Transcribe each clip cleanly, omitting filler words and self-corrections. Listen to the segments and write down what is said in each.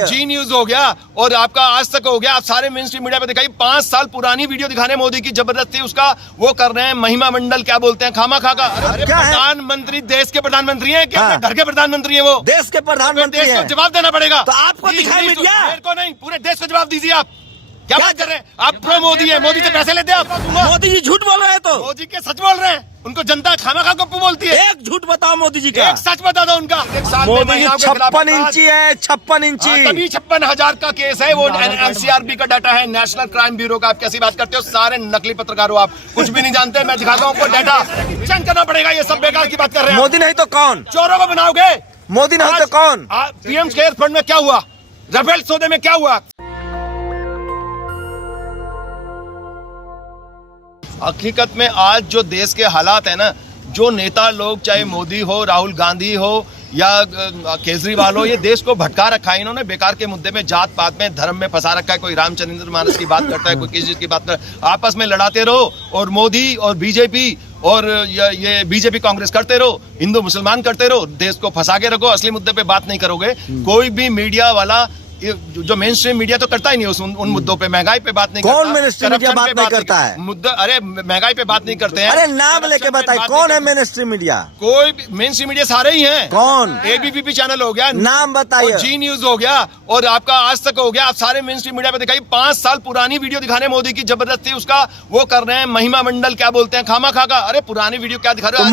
जी news हो गया और आपका आज तक हो गया। आप सारे मेन स्ट्रीम मीडिया पे दिखाई 5 साल पुरानी वीडियो दिखाने मोदी की जबरदस्ती उसका वो कर रहे हैं। महिमा मंडल क्या बोलते हैं खामा खा का। अरे प्रधानमंत्री देश के प्रधानमंत्री हैं क्या? घर के प्रधानमंत्री है वो। देश के प्रधानमंत्री देश को जवाब देना पड़ेगा। तो आपको दिखाई मीडिया, मेरे को नहीं, पूरे देश को जवाब दीजिए। आप क्या बात कर रहे हैं? आप प्रो मोदी है, मोदी से पैसे लेते हैं आप। मोदी जी झूठ बोल रहे हैं। तो मोदी के सच बोल रहे हैं, उनको जनता खाना खा गप्पू बोलती है। एक झूठ बताओ मोदी जी का। एक सच बता दो उनका। मोदी जी 56 इंची है, 56 इंची। तभी 56,000 का केस है। वो एनसीआरबी का डाटा है, नेशनल क्राइम ब्यूरो का। आप कैसी बात करते हो? सारे नकली पत्रकार हो आप, कुछ भी नहीं जानते। मैं दिखाता हूँ आपको डाटा, चेक करना पड़ेगा। ये सब बेकार की बात कर रहे हैं। मोदी नहीं तो कौन? चोरों को बनाओगे। मोदी नहीं तो कौन? पीएम केयर्स फंड में क्या हुआ? राफेल सौदे में क्या हुआ? हकीकत में आज जो देश के हालात है ना, जो नेता लोग, चाहे मोदी हो, राहुल गांधी हो या केजरीवाल हो, ये देश को भटका रखा है इन्होंने। बेकार के मुद्दे में, जात पात में, धर्म में फंसा रखा है। कोई रामचंद्र मानस की बात करता है, कोई किसी चीज की बात करता है। आपस में लड़ाते रहो और मोदी और बीजेपी और ये बीजेपी कांग्रेस करते रहो, हिंदू मुसलमान करते रहो, देश को फंसा के रखो। असली मुद्दे पे बात नहीं करोगे। कोई भी मीडिया वाला, जो मेन स्ट्रीम मीडिया तो करता ही नहीं उन मुद्दों पे। महंगाई पे बात नहीं करता। कौन मेन स्ट्रीम मीडिया बात नहीं करता है? मुद्दा, अरे महंगाई पे बात नहीं करते हैं। अरे नाम लेके बताइए, कौन है मेन स्ट्रीम मीडिया? कोई मेन स्ट्रीम मीडिया सारे ही हैं। कौन? एबीपी चैनल हो गया, नाम बताइए। जी न्यूज हो गया और आपका आज तक हो गया। आप सारे मेन स्ट्रीम मीडिया पे दिखाई 5 साल पुरानी वीडियो दिखाने मोदी की जबरदस्ती उसका वो कर रहे हैं। महिमा मंडल क्या बोलते हैं खामा खा का। अरे पुरानी वीडियो क्या दिखा रहे हो?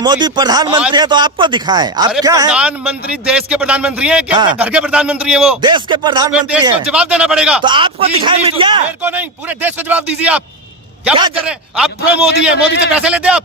मोदी प्रधानमंत्री है तो आपको दिखाए। आप क्या है? प्रधानमंत्री देश के प्रधानमंत्री है क्या? घर के प्रधानमंत्री है वो। देश के प्रधानमंत्री देश को जवाब देना पड़ेगा। तो आपको दिखाई मीडिया, मेरे को नहीं, पूरे देश को जवाब दीजिए। आप क्या बात कर रहे हैं? आप प्रो मोदी है, मोदी से पैसे लेते हैं आप।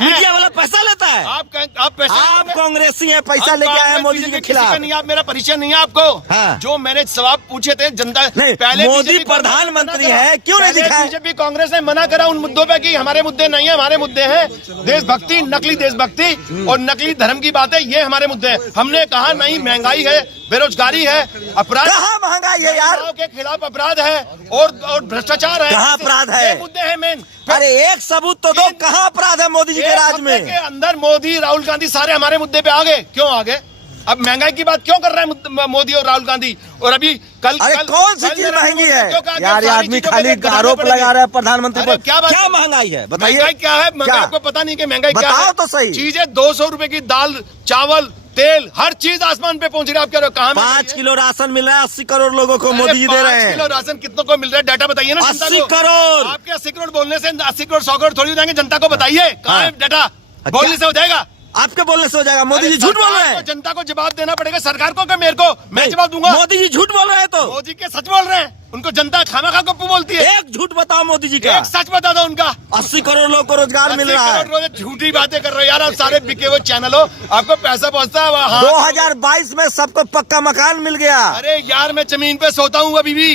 मीडिया वाला पैसा लेता है। आप पैसा, आप कांग्रेसी हैं, पैसा लेके आए मोदी जी के खिलाफ। नहीं, आप मेरा परिचय नहीं है आपको। जो मैंने सवाल पूछे थे जनता पहले, मोदी प्रधानमंत्री है, क्यों नहीं दिखाया? बीजेपी कांग्रेस ने मना करा उन मुद्दों पे कि हमारे मुद्दे नहीं है, हमारे मुद्दे हैं देशभक्ति, नकली देशभक्ति और नकली धर्म की बातें, ये हमारे मुद्दे हैं। हमने कहा नहीं, महंगाई है, बेरोजगारी है, अपराध, कहाँ महंगाई है यार? के खिलाफ अपराध है और भ्रष्टाचार है। कहाँ अपराध है? मुद्दे हैं मेन। अरे एक सबूत तो दो, कहाँ अपराध है मोदी जी के राज में? के अंदर मोदी, राहुल गांधी सारे हमारे मुद्दे पे आ गए। क्यों आ गए? अब महंगाई की बात क्यों कर रहे हैं मोदी और राहुल गांधी? और अभी कल कौन सी चीज महंगी है यार? आदमी खाली आरोप लगा रहा है प्रधानमंत्री पर। क्या महंगाई है बताइए? महंगाई क्या है? महंगाई आपको पता नहीं कि महंगाई क्या है? बताओ तो सही। चीजें 200 रुपए की दाल, चावल, तेल, हर चीज आसमान पे पहुंच रही है। आप कह रहे हो कहाँ? 5 किलो राशन मिल रहा है 80 करोड़ लोगों को, मोदी जी दे रहे हैं। 5 किलो राशन कितनों को मिल रहा है? डाटा बताइए ना। 80 करोड़। आपके 80 करोड़ बोलने से 80 करोड़ 100 करोड़ थोड़ी हो जाएंगे? जनता को बताइए कहाँ है डाटा? बोलने से हो जाएगा? आपके बोलने से हो जाएगा? मोदी जी झूठ बोल रहे हैं। जनता को जवाब देना पड़ेगा, सरकार को क्या मेरे को? मैं जवाब दूंगा। मोदी जी झूठ बोल रहे हैं। तो मोदी के सच बोल रहे हैं, उनको जनता खाना खा गप्पू बोलती है। एक झूठ बताओ मोदी जी का। एक सच बता दो उनका। 80 करोड़ लोग को रोजगार मिल रहा है। झूठी बातें कर रहे हो यार आप, सारे बिके हुए चैनल हो, आपको पैसा पहुंचता है। 2022 में सबको पक्का मकान मिल गया। अरे यार मैं जमीन पे सोता हूँ अभी भी,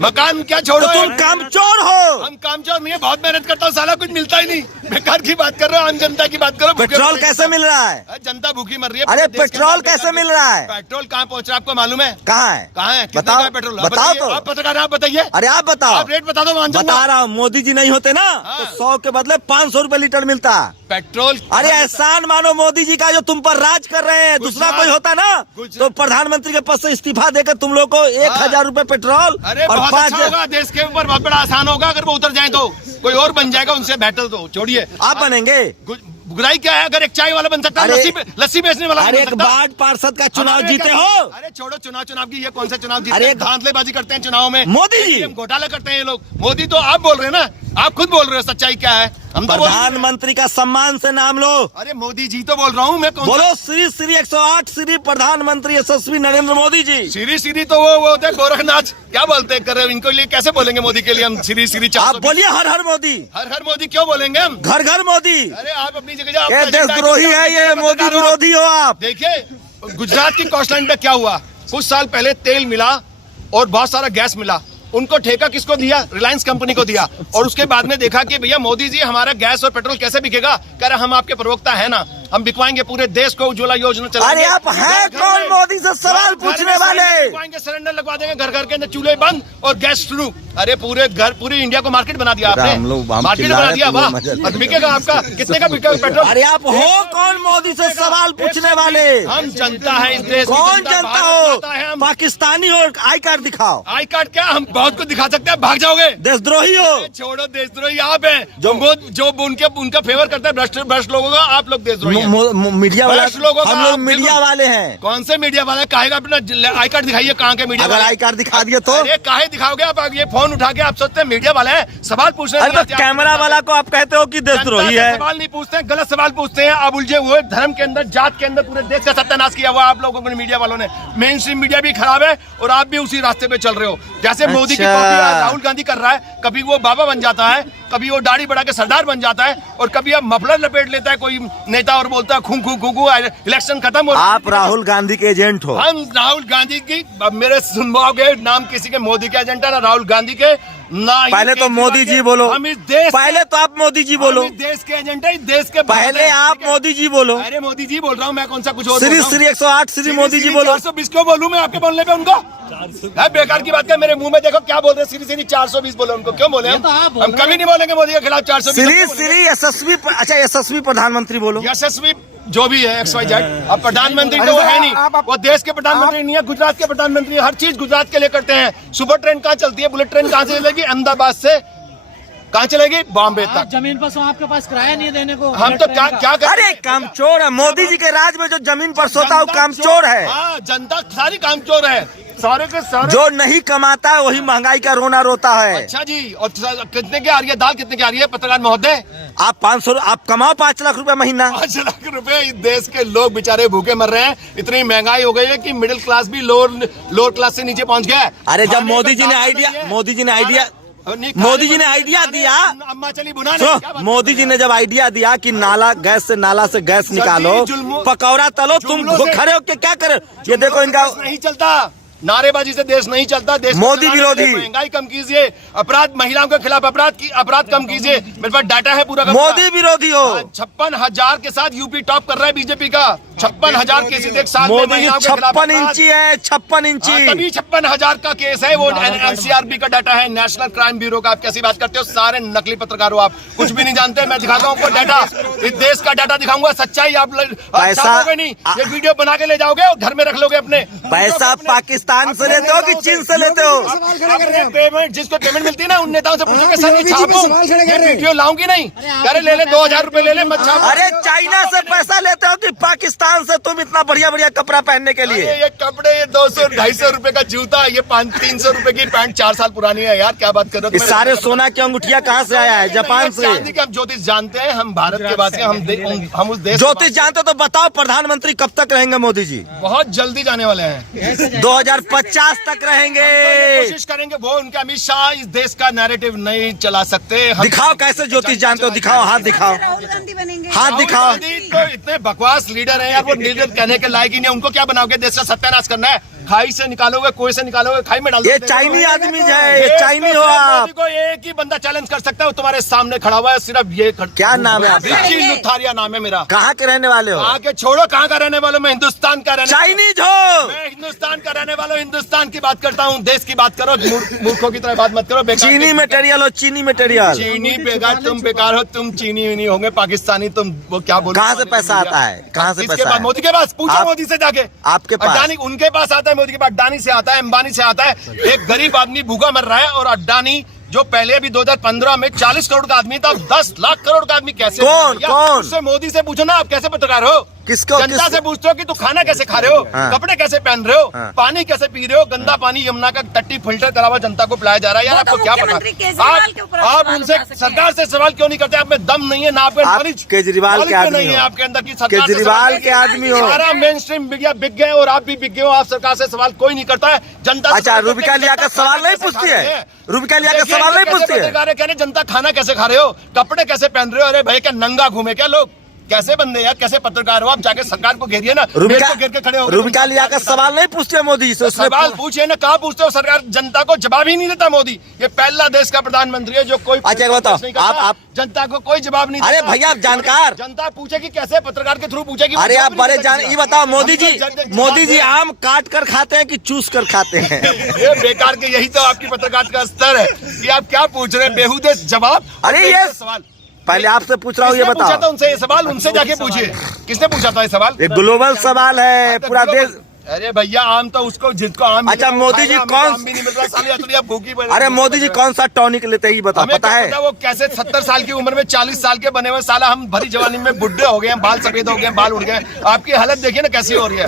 मकान क्या छोड़ो। तुम कामचोर हो। हम कामचोर नहीं है, बहुत मेहनत करता हूँ, साला कुछ मिलता ही नहीं। बेकार की बात कर रहे हो, आम जनता की बात करो। पेट्रोल कैसे मिल रहा है? जनता भूखी मर रही है। अरे पेट्रोल कैसे मिल रहा है? पेट्रोल कहाँ पहुँच रहा है आपको मालूम है? कहाँ है? कहाँ है? बताओ, पेट्रोल बताओ तो। आप पत्रकार, आप बताइए। अरे आप बताओ। आप रेट बता दो, मान जाऊंगा। बता रहा हूँ, मोदी जी नहीं होते ना तो 100 के बदले 500 रुपए लीटर मिलता पेट्रोल। अरे एहसान मानो मोदी जी का जो तुम पर राज कर रहे हैं। दूसरा कोई होता ना तो प्रधानमंत्री के पद से इस्तीफा देकर तुम लोग को 1000 रुपए पेट्रोल और 5 होगा। देश के ऊपर बहुत बड़ा आसान होगा अगर वो उतर जाए तो। कोई और बन जाएगा उनसे बेहतर, तो छोड़िए। आप बनेंगे? बुराई क्या है? अगर एक चाय वाला बन सकता है, लस्सी बेचने वाला। अरे एक वार्ड पार्षद का चुनाव जीते हो। अरे छोड़ो चुनाव की, ये कौन सा चुनाव जीते? अरे धांधलेबाजी करते हैं चुनाव में मोदी जी, घोटाला करते हैं ये लोग। मोदी तो आप बोल रहे हैं ना, आप खुद बोल रहे हो। सच्चाई क्या है? हम तो प्रधानमंत्री का सम्मान से नाम लो। अरे मोदी जी तो बोल रहा हूँ मैं। बोलो श्री श्री 108 श्री प्रधानमंत्री यशस्वी नरेंद्र मोदी जी। श्री तो वो होते हैं गोरखनाथ, क्या बोलते कर रहे हो? इनको लिए कैसे बोलेंगे मोदी के लिए हम श्री? आप बोलिए हर हर मोदी। हर मोदी क्यों बोलेंगे हम? घर घर मोदी। अरे आप अपनी जगह, ये देशद्रोही है, ये मोदी विरोधी हो आप। देखिए गुजरात की कोस्टलाइन पे क्या हुआ, कुछ साल पहले तेल मिला और बहुत सारा गैस मिला, उनको ठेका किसको दिया? रिलायंस कंपनी को दिया। और उसके बाद में देखा कि भैया मोदी जी हमारा गैस और पेट्रोल कैसे बिकेगा? कह रहे हम आपके प्रवक्ता है ना, हम बिकवाएंगे पूरे देश को, उज्ज्वला योजना चलाएंगे। अरे आप हैं कौन मोदी से सवाल पूछने वाले? बिकवाएंगे, सिलेंडर लगवा देंगे, घर घर के अंदर चूल्हे बंद और गैस शुरू। अरे पूरे घर, पूरी इंडिया को मार्केट बना दिया आपने, मार्केट बना दिया। वाह, और बिकेगा आपका, कितने का बिकेगा पेट्रोल? अरे आप हो कौन मोदी से सवाल पूछने वाले? हम जनता है इस देश की। कौन जनता हो? हम पाकिस्तानी हो? आई कार्ड दिखाओ। आई कार्ड क्या, हम बहुत कुछ दिखा सकते हैं, भाग जाओगे। देशद्रोही हो? छोड़ो, देशद्रोही आप हैं जो उनका फेवर करता है भ्रष्ट लोगों का। आप लोग देशद्रोही हैं। मीडिया वाला, लोगों हम लोग मीडिया वाले हैं। कौन से मीडिया वाला? काहेगा अपना आई कार्ड दिखाइए, कहाँ के मीडिया? अगर आई कार्ड दिखा दिए तो काहे दिखाओगे आप? ये फोन उठा के आप सोचते हैं मीडिया वाले हैं, सवाल पूछ रहे हैं। अरे तो कैमरा वाला को आप कहते हो कि देशद्रोही है? सवाल नहीं पूछते हैं, गलत सवाल पूछते हैं। आप उलझे हुए धर्म के अंदर, जात के अंदर पूरे देश का सत्यानाश किया हुआ आप लोगों ने, मीडिया वालों ने। मेन स्ट्रीम मीडिया भी खराब है और आप भी उसी रास्ते पे चल रहे हो। जैसे मोदी की कॉपी राहुल गांधी कर रहा है, कभी वो बाबा बन जाता है, कभी वो दाढ़ी बढ़ा के सरदार बन जाता है, और कभी अब मफलर लपेट लेता है कोई नेता और बोलता है खू खू खू खू, इलेक्शन खत्म हो। आप राहुल गांधी के एजेंट हो? हम राहुल गांधी की, मेरे सुनवाओगे नाम किसी के मोदी के एजेंट है ना राहुल गांधी के ना। पहले तो मोदी जी बोलो। हम इस देश, पहले तो आप मोदी जी बोलो। देश के एजेंट है, देश के। पहले आप मोदी जी बोलो। अरे मोदी जी बोल रहा हूँ मैं, कौन सा कुछ और? श्री 108 श्री मोदी जी बोलो। 420 क्यों बोलूं मैं आपके बोलने पे उनको? बेकार की बात है, मेरे मुंह में देखो क्या बोल रहे हैं। श्री 420 बोलो उनको, क्यों बोले? हम कभी नहीं बोलेंगे मोदी के खिलाफ 420। श्री यशस्वी, अच्छा यशस्वी प्रधानमंत्री बोलो। यशस्वी जो भी है XYZ, अब प्रधानमंत्री तो वो है नहीं, वो देश के प्रधानमंत्री नहीं है, गुजरात के प्रधानमंत्री। हर चीज गुजरात के लिए करते हैं। सुपर ट्रेन कहाँ चलती है? बुलेट ट्रेन कहाँ से चलेगी? अहमदाबाद से कहाँ चलेगी? बॉम्बे तक। जमीन पर सो आपके पास किराया नहीं देने को। हम तो क्या कर? अरे कामचोर है मोदी जी के राज में, जो जमीन पर सोता है कामचोर है। हाँ, जनता सारी कामचोर है, सारे के सारे। जो नहीं कमाता है वही महंगाई का रोना रोता है। अच्छा जी, और कितने की आ रही है दाल? कितने की आ रही है पत्रकार महोदय? आप 500, आप कमाओ 5 लाख रुपए महीना। 5 लाख रुपए। इस देश के लोग बेचारे भूखे मर रहे हैं। इतनी महंगाई हो गई है कि मिडिल क्लास भी लोअर क्लास से नीचे पहुंच गया है। अरे जब मोदी जी ने आइडिया दिया, अम्मा चली बुना मोदी जी ने जब आइडिया दिया कि नाला नाला से गैस निकालो, पकौड़ा तलो, तुम खड़े होके क्या करे? ये देखो इनका नहीं चलता, नारेबाजी से देश नहीं चलता। देश मोदी विरोधी। महंगाई कम कीजिए, अपराध, महिलाओं के खिलाफ अपराध कम कीजिए। मेरे पास डाटा है पूरा। मोदी विरोधी हो। 56,000 के साथ यूपी टॉप कर रहा है बीजेपी का। 56,000 केसेस एक साल में महिलाओं के खिलाफ। 56 इंची है, 56 इंची। तभी 56,000 का केस है। वो NCRB का डाटा है, नेशनल क्राइम ब्यूरो का। आप कैसी बात करते हो? सारे नकली पत्रकार हो आप, कुछ भी नहीं जानते। मैं दिखाता हूँ आपको डाटा, इस देश का डाटा दिखाऊंगा। सच्चाई आप पैसा नहीं, ये वीडियो बना के ले जाओगे और घर में रख लोगे अपने। पैसा पाकिस्तान से लेते हो कि चीन से लेते हो? पेमेंट, जिसको पेमेंट मिलती है ना, उन नेताओं से पूछो कि सर ये छापूं, ये वीडियो लाऊं कि नहीं? अरे ले ले, 2,000 रुपए ले ले, मत छापो। अरे चाइना से पैसा लेते हो कि पाकिस्तान से तुम इतना बढ़िया बढ़िया कपड़ा पहनने के लिए? ये कपड़े, ये 200-250 रुपए का जूता, ये 300 रुपए की पैंट 4 साल पुरानी है यार। क्या बात कर रहे हो? सारे सोना की अंगूठिया कहाँ से आया है? जापान से। चांदी के हम ज्योतिष जानते हैं, हम भारत के वासी, हम उस देश ज्योतिष जानते तो बताओ प्रधानमंत्री कब तक रहेंगे मोदी जी? बहुत जल्दी जाने वाले हैं, 2050 तक रहेंगे। कोशिश करेंगे। वो उनके अमित शाह इस देश का नैरेटिव नहीं चला सकते। दिखाओ कैसे ज्योतिष जानते हो, दिखाओ, हाथ दिखाओ, राहुल गांधी बनेंगे। हाथ दिखाओ। तो इतने बकवास लीडर हैं यार, वो लीडर कहने के लायक ही नहीं। उनको क्या बनाओगे? देश का सत्यानाश करना है। खाई से निकालोगे, कोई से निकालोगे, खाई में डाल। ये चाइनी आदमी है, ये चाइनी हो आप। मोदी को एक ही बंदा चैलेंज कर सकता है, वो तुम्हारे सामने खड़ा हुआ है, सिर्फ ये। क्या नाम है आपका? रिची लुथारिया नाम है मेरा। कहाँ के रहने वाले हो? आके छोड़ो, कहाँ का रहने वाला? मैं हिंदुस्तान का रहने। चाइनीज हो? मैं हिंदुस्तान का रहने वाला हूँ, हिंदुस्तान की बात करता हूँ। देश की बात करो, मूर्खों की तरह बात मत करो। चीनी मटेरियल हो, चीनी मटेरियल। चीनी बेकार, तुम बेकार हो, तुम चीनी नहीं होंगे, पाकिस्तानी। तुम वो क्या बोल? कहाँ से पैसा आता है? कहाँ से पैसा? मोदी के पास पूछो, मोदी से जाके। आपके पास? अडानी उनके पास आता है, मोदी के पास अडानी से आता है, अंबानी से आता है। एक गरीब आदमी भूखा मर रहा है, और अडानी जो पहले भी 2015 में 40 करोड़ का आदमी था, 10 लाख करोड़ का आदमी कैसे? कौन? उससे मोदी से पूछो ना, आप कैसे पत्रकार हो? किसको? जनता से पूछते हो कि तू खाना कैसे खा रहे हो, हाँ। कपड़े कैसे पहन रहे हो, हाँ। पानी कैसे पी रहे हो? गंदा पानी यमुना का टट्टी फिल्टर करा हुआ जनता को पिलाया जा रहा है यार। आपको क्या पता? आप उनसे सरकार से सवाल क्यों नहीं करते? आप में दम नहीं है ना, आपके नॉलेज केजरीवाल के आदमी नहीं है हो। आपके अंदर की। केजरीवाल के आदमी हो। सारा मेन स्ट्रीम मीडिया बिक गए और आप भी बिक गए हो। आप सरकार से सवाल कोई नहीं करता है। जनता अच्छा, रूबिका लियाकत सवाल नहीं पूछती है? रूबिका लियाकत सवाल नहीं पूछती है? कहने जनता खाना कैसे खा रहे हो, कपड़े कैसे पहन रहे हो? अरे भाई क्या नंगा घूमे क्या लोग? कैसे बंदे यार, कैसे पत्रकार हो आप? जाके सरकार को घेरिए ना, रूबिका देश को घेर के खड़े हो गए। रूबिका लियाकत सवाल नहीं पूछते मोदी जी से, उसने सवाल पूछिए ना, कहाँ पूछते हो? सरकार जनता को जवाब ही नहीं देता मोदी। ये पहला देश का प्रधानमंत्री है जो कोई अच्छा, बताओ, नहीं करता, आप जनता को कोई जवाब नहीं अरे देता। भैया, आप जानकार। जनता पूछेगी कैसे, पत्रकार के थ्रू पूछेगी। अरे आप बड़े जान, ये बताओ मोदी जी हम आम काट कर खाते हैं कि चूस कर खाते हैं? ये बेकार के, यही तो आपकी पत्रकार का स्तर है कि आप क्या पूछ रहे हैं, बेहुदे जवाब। अरे ये सवाल पहले आपसे पूछ रहा हूँ, ये किसने पूछा था बताओ। उनसे ये सवाल? उनसे जाके पूछिए किसने पूछा था ये सवाल। ये ग्लोबल सवाल है, पूरा देश। अरे भैया, आम तो उसको जिसको आम अच्छा, मिले, मोदी जी खाएगा, कौन- आम भी नहीं मिल रहा, साली असली आप भूखी पड़े। अरे मोदी जी कौन सा टॉनिक लेते ही बताओ, हमें पता क्या है? पता वो कैसे 70 साल की उम्र में 40 साल के बने हुए, साला हम भरी जवानी में बुढ़े हो गए हैं, बाल सफेद हो गए हैं, बाल उड़ गए। आपकी हालत देखिए ना कैसी हो रही है।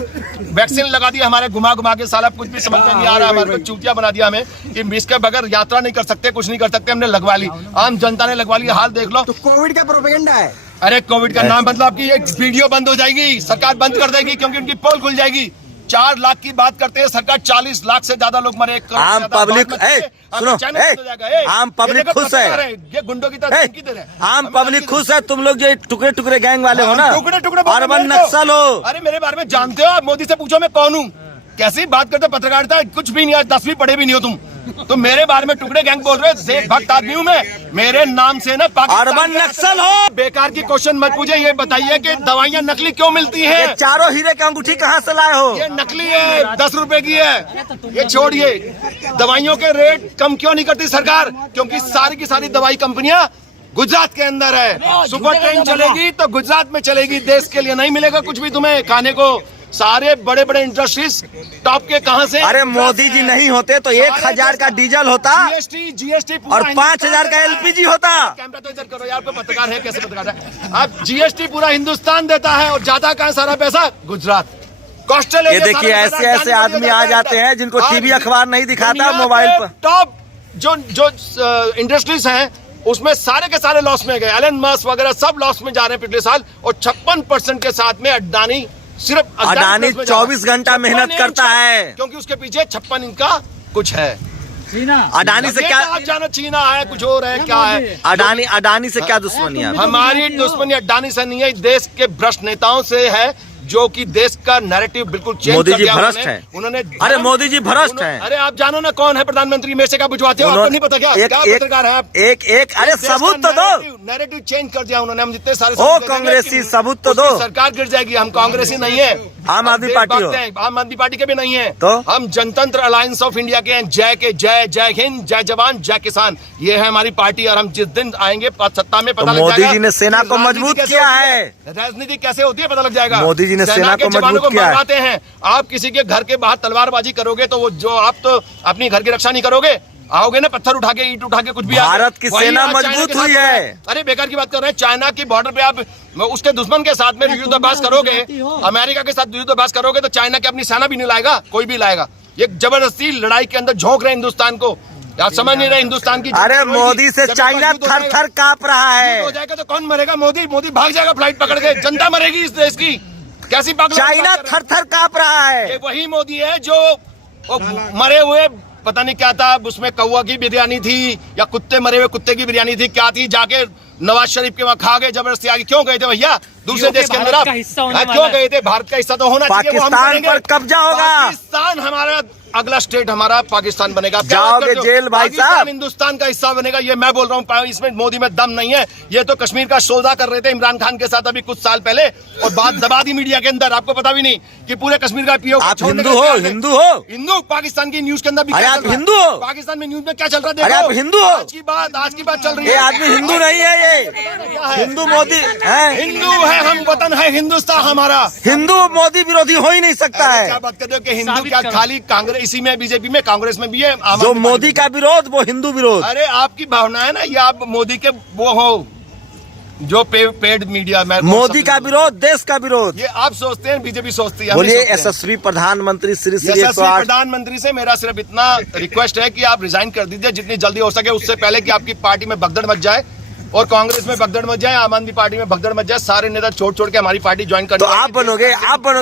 वैक्सीन लगा दिया हमारे, घुमा घुमा के, साला कुछ भी समझ में नहीं आ रहा है। हमारे को चूतिया बना दिया हमें कि इसके बगैर यात्रा नहीं कर सकते, कुछ नहीं कर सकते। हमने लगवा ली, आम जनता ने लगवा ली। हाल देख लो। तो कोविड का प्रोपेगेंडा है। अरे कोविड का नाम मतलब आपकी एक वीडियो बंद हो जाएगी, सरकार बंद कर देगी क्योंकि उनकी पोल खुल जाएगी। 4 लाख की बात करते हैं, सरकार 40 लाख से ज्यादा लोग मरे। आम पब्लिक सुनो, आम पब्लिक खुश है, ये गुंडों की तरह धमकी दे रहे हैं। आम पब्लिक खुश है। तुम लोग जो टुकड़े टुकड़े गैंग वाले हो ना, टुकड़े टुकड़े अर्बन नक्सल हो। अरे मेरे बारे में जानते हो आप? मोदी से पूछो मैं कौन हूँ, कैसी बात करते हो? पत्रकारिता कुछ भी नहीं है, 10वीं पढ़े भी नहीं हो तुम। तो मेरे बारे में टुकड़े गैंग बोल रहे हो? देशभक्त आदमी हूँ मैं, मेरे नाम से ना पाकिस्तान अर्बन नक्सल हो। बेकार की क्वेश्चन मत पूछे। ये बताइए कि दवाइयाँ नकली क्यों मिलती ये हैं? चारों हीरे की अंगूठी कहाँ से लाए हो? ये नकली है, 10 रुपए की है। ये छोड़िए, दवाइयों के रेट कम क्यों नहीं करती सरकार? क्योंकि सारी की सारी दवाई कंपनियां गुजरात के अंदर है। सुपर ट्रेन चलेगी तो गुजरात में चलेगी, देश के लिए नहीं मिलेगा कुछ भी तुम्हें खाने को। सारे बड़े बड़े इंडस्ट्रीज टॉप के कहां से? अरे मोदी जी नहीं होते तो 1000 का डीजल होता जीएसटी और 5000 का एलपीजी होता। कैमरा तो इधर करो यार, कोई पत्रकार है, कैसे पत्रकार है आप? जीएसटी पूरा हिंदुस्तान देता है और जाता कहां सारा पैसा? गुजरात। कॉस्टल ये देखिए, ऐसे ऐसे आदमी आ जाते हैं जिनको टीवी अखबार नहीं दिखाता, मोबाइल पर। टॉप जो इंडस्ट्रीज हैं उसमें सारे के सारे लॉस में गए। एलन मस्क वगैरह सब लॉस में जा रहे हैं पिछले साल। और 56% के साथ में अडानी, सिर्फ अडानी 24 घंटा मेहनत करता है, क्योंकि उसके पीछे 56 इंच का कुछ है। चीना अडानी से क्या? आप जानो चीना है, कुछ और है, क्या है? अडानी से क्या दुश्मनी है? हमारी दुश्मनी अडानी से नहीं है, देश के भ्रष्ट नेताओं से है जो कि देश का नैरेटिव बिल्कुल चेंज मोदी कर जी दिया भ्रष्ट उन्होंने। हैं। उन्होंने अरे मोदी जी भ्रष्ट हैं। अरे आप जानो ना कौन है प्रधानमंत्री, में से क्या बुझवाते हो? आपको नहीं पता क्या? क्या पत्रकार है आप? एक अरे सबूत तो दो। नैरेटिव चेंज कर दिया उन्होंने। हम जितने सारे ओ कांग्रेसी, सबूत तो दो। सरकार गिर जाएगी। हम कांग्रेसी नहीं है, आम आदमी पार्टी हो। आम आदमी पार्टी के भी नहीं है। तो हम जनतंत्र अलायंस ऑफ इंडिया के हैं। जय के जय, जय हिंद, जय जवान, जय किसान, ये है हमारी पार्टी। और हम जिस दिन आएंगे सत्ता में, पता लग जाएगा मोदी जी ने सेना को मजबूत किया है। राजनीति कैसे होती है पता लग जाएगा। मोदी जी ने सेना को मजबूत किया है। आप किसी के घर के बाहर तलवारबाजी करोगे तो वो जो आप तो अपनी घर की रक्षा नहीं करोगे, आओगे ना पत्थर उठा के, ईंट उठा के, कुछ भी। भारत की सेना मजबूत हुई है। अरे बेकार की बात कर रहे हैं। चाइना की बॉर्डर पे आप उसके दुश्मन के साथ में युद्धाभ्यास करोगे, अमेरिका के साथ युद्धाभ्यास करोगे तो चाइना की अपनी सेना भी नहीं लाएगा, कोई भी लाएगा। ये जबरदस्ती लड़ाई के अंदर झोंक रहे हिंदुस्तान को। आप समझ नहीं रहे हिंदुस्तान की। अरे मोदी से चाइना थर थर कांप रहा है। हो जाएगा तो कौन मरेगा? मोदी भाग जाएगा फ्लाइट पकड़ के। जनता मरेगी इस देश की। कैसी चाइना थर थर कांप रहा है। ये वही मोदी है जो मरे हुए, पता नहीं क्या था उसमें, कौवा की बिरयानी थी या कुत्ते, मरे हुए कुत्ते की बिरयानी थी, क्या थी, जाके नवाज शरीफ के वहाँ खा गए जबरदस्ती आगे। क्यों गए थे भैया दूसरे देश के अंदर? आप क्यों गए थे? भारत का हिस्सा तो होना चाहिए। पाकिस्तान पर कब्जा होगा। पाकिस्तान हमारा अगला स्टेट, हमारा पाकिस्तान बनेगा। जाओगे जेल भाई साहब। हिंदुस्तान का हिस्सा बनेगा, ये मैं बोल रहा हूँ। इसमें मोदी में दम नहीं है। ये तो कश्मीर का सौदा कर रहे थे इमरान खान के साथ अभी कुछ साल पहले, और बात दबा दी मीडिया के अंदर। आपको पता भी नहीं कि पूरे कश्मीर का पीओ। आप हिंदू हो? हिंदू हो? हिंदू। पाकिस्तान की न्यूज के अंदर भी अरे क्या आप चल रहा है? हिंदू हो? पाकिस्तान में न्यूज में क्या चल रहा है? अरे आप हिंदू हो? आज की बात चल रही है। ये आदमी हिंदू नहीं है, ये हिंदू मोदी है। हिंदू है हम, वतन है हिंदुस्तान हमारा। हिंदू मोदी विरोधी हो ही नहीं सकता है। क्या बात करते हो कि हिंदू क्या खाली कांग्रेस? इसी में बीजेपी में, कांग्रेस में भी है। जो मोदी का विरोध वो हिंदू विरोध। अरे आपकी भावना है ना, ये आप मोदी के वो हो जो पेड मीडिया में। मोदी का विरोध, देश का विरोध, ये आप सोचते हैं, बीजेपी सोचती है। बोलिए यशस्वी प्रधानमंत्री श्री श्री यशस्वी प्रधानमंत्री से मेरा सिर्फ इतना रिक्वेस्ट है कि आप रिजाइन कर दीजिए जितनी जल्दी हो सके, उससे पहले कि आपकी पार्टी में भगदड़ मच जाए और कांग्रेस में भगदड़ मच जाए, आम आदमी पार्टी में भगदड़ मच जाए, सारे नेता छोड़ के हमारी पार्टी ज्वाइन कर। तो आप बनोगे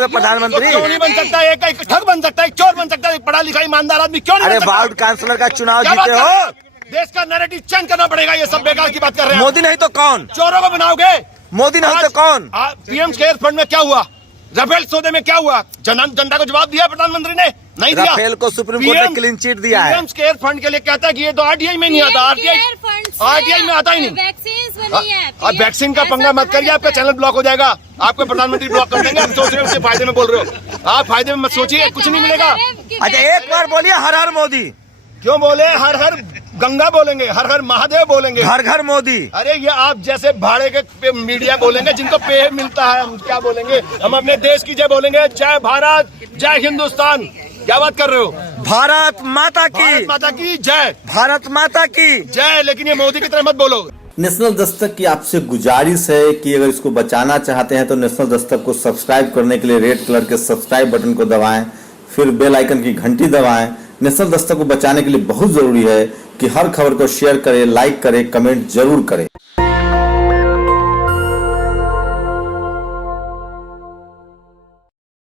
प्रधानमंत्री? क्यों नहीं बन सकता? एक ठग बन सकता है, एक चोर बन सकता है, एक पढ़ा लिखा ईमानदार आदमी क्यों नहीं? अरे बन सकता? वार्ड काउंसलर का चुनाव क्या बात जीते कर रहे हो? हैं? देश का नैरेटिव चेंज करना पड़ेगा। ये सब बेकार की बात कर रहे हैं। मोदी नहीं तो कौन? चोरों को बनाओगे? मोदी नहीं तो कौन? पीएम केयर्स फंड में क्या हुआ? राफेल सौदे में क्या हुआ? जनता को जवाब दिया प्रधानमंत्री ने? नहीं दिया। राफेल को सुप्रीम कोर्ट ने क्लीन चिट दिया है। पीएम केयर्स फंड के लिए कहता है कि ये तो आरटीआई में नहीं आता, आरटीआई में आता ही नहीं। वैक्सीन का पंगा मत करिए, आपका चैनल ब्लॉक हो जाएगा, आपको प्रधानमंत्री ब्लॉक कर देंगे। आप सोच रहे हो उसके फायदे में बोल रहे हो, आप फायदे में मत सोचिए, कुछ नहीं मिलेगा। अच्छा एक बार बोलिए हर हर मोदी। क्यों बोले? हर हर गंगा बोलेंगे, हर हर महादेव बोलेंगे, घर घर मोदी। अरे ये आप जैसे भाड़े के मीडिया बोलेंगे जिनको पे मिलता है, हम क्या बोलेंगे? हम अपने देश की जय बोलेंगे, जय भारत, जय हिंदुस्तान। क्या बात कर रहे हो? भारत माता की, भारत माता की जय, भारत माता की जय। लेकिन ये मोदी की तरह मत बोलो। नेशनल दस्तक की आपसे गुजारिश है कि अगर इसको बचाना चाहते हैं तो नेशनल दस्तक को सब्सक्राइब करने के लिए रेड कलर के सब्सक्राइब बटन को दबाएं, फिर बेल आइकन की घंटी दबाएं। नेशनल दस्तक को बचाने के लिए बहुत जरूरी है कि हर खबर को शेयर करें, लाइक करें, कमेंट जरूर करें।